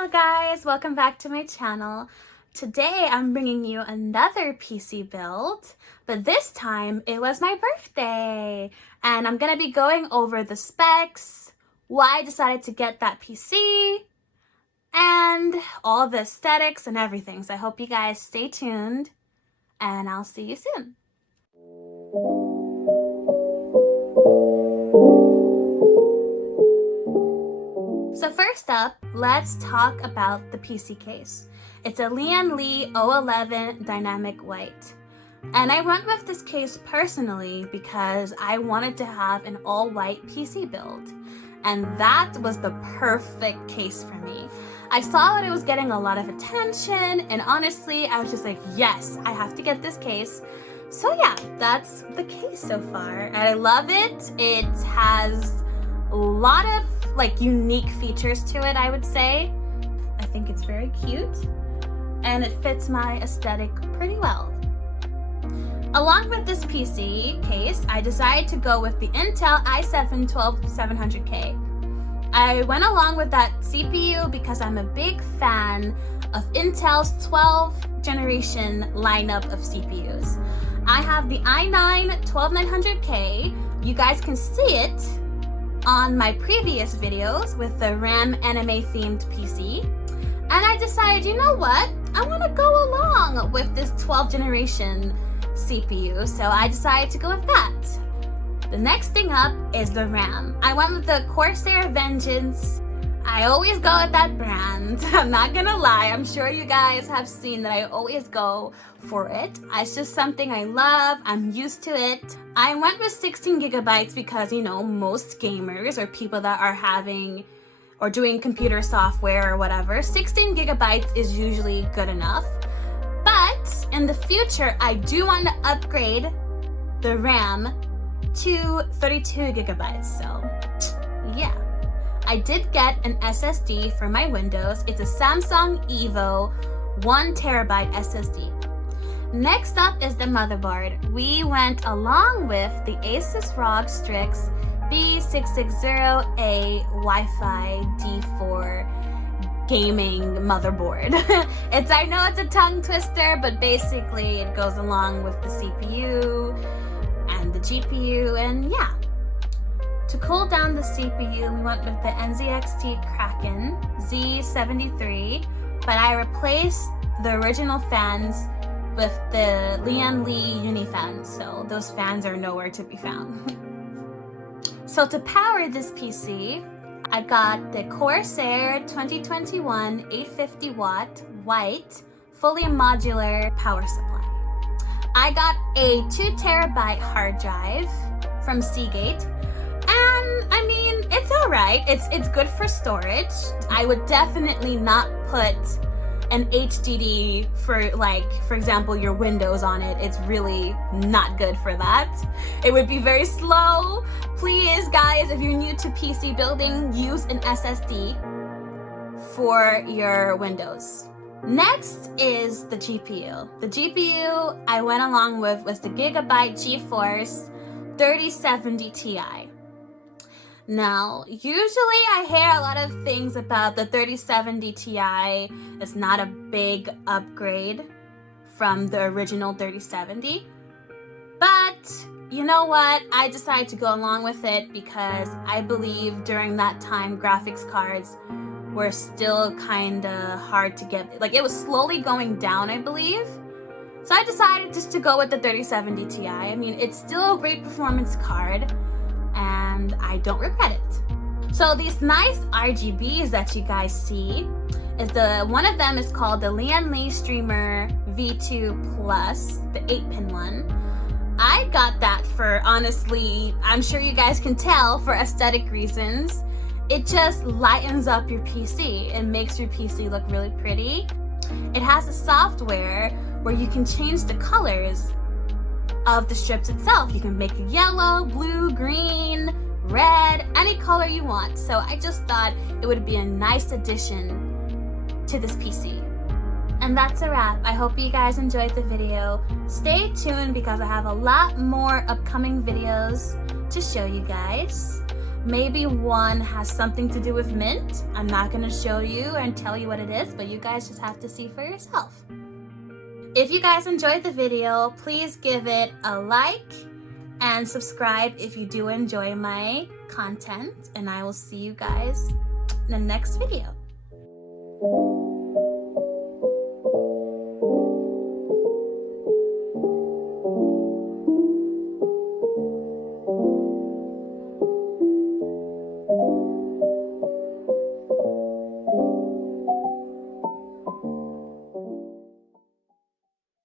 Hello guys, welcome back to my channel. Today I'm bringing you another PC build, but this time it was my birthday and I'm gonna be going over the specs, why I decided to get that PC, and all the aesthetics and everything. So I hope you guys stay tuned and I'll see you soon. So first up, let's talk about the PC case. It's a Lian Li 011 Dynamic White. And I went with this case personally because I wanted to have an all-white PC build. And that was the perfect case for me. I saw that it was getting a lot of attention, and honestly, I was just like, yes, I have to get this case. So yeah, that's the case so far. And I love it. It has a lot of unique features to it, I would say. I think it's very cute and it fits my aesthetic pretty well. Along with this PC case, I decided to go with the Intel i7-12700k. I went along with that CPU because I'm a big fan of Intel's 12th generation lineup of CPUs. I have the i9-12900k. You guys can see it on my previous videos with the RAM anime themed PC, and I decided, you know what, I want to go along with this 12th generation CPU, so I decided to go with that. The next thing up is the RAM. I went with the Corsair Vengeance. I always go with that brand. I'm not gonna lie, I'm sure you guys have seen that I always go for it. It's just something I love, I'm used to it. I went with 16 gigabytes because, you know, most gamers or people that are having or doing computer software or whatever, 16 gigabytes is usually good enough. But in the future, I do want to upgrade the RAM to 32 gigabytes, so yeah. I did get an SSD for my Windows. It's a Samsung Evo 1TB SSD. Next up is the motherboard. We went along with the Asus ROG Strix B660A Wi-Fi D4 gaming motherboard. I know it's a tongue twister, but basically it goes along with the CPU and the GPU, and yeah. To cool down the CPU, we went with the NZXT Kraken Z73, but I replaced the original fans with the Lian Li Unifans, so those fans are nowhere to be found. So to power this PC, I got the Corsair 2021 850 watt white fully modular power supply. I got a 2 terabyte hard drive from Seagate. And I mean, it's alright. It's good for storage. I would definitely not put an HDD for example, your Windows on it. It's really not good for that. It would be very slow. Please, guys, if you're new to PC building, use an SSD for your Windows. Next is the GPU. The GPU I went along with was the Gigabyte GeForce 3070 Ti. Now, usually I hear a lot of things about the 3070 Ti. It's not a big upgrade from the original 3070. But you know what? I decided to go along with it because I believe during that time graphics cards were still kind of hard to get. It was slowly going down, I believe. So I decided just to go with the 3070 Ti. I mean, it's still a great performance card, and I don't regret it. So these nice RGBs that you guys see one of them is called the Lian Li Streamer V2 Plus, the 8-pin one. I got that for, honestly, I'm sure you guys can tell, for aesthetic reasons. It just lightens up your PC and makes your PC look really pretty. It has a software where you can change the colors of the strips itself. You can make it yellow, blue, green, red, any color you want. So I just thought it would be a nice addition to this PC. And that's a wrap. I hope you guys enjoyed the video. Stay tuned because I have a lot more upcoming videos to show you guys. Maybe one has something to do with mint. I'm not gonna show you and tell you what it is, but you guys just have to see for yourself. If you guys enjoyed the video, please give it a like and subscribe if you do enjoy my content, and I will see you guys in the next video.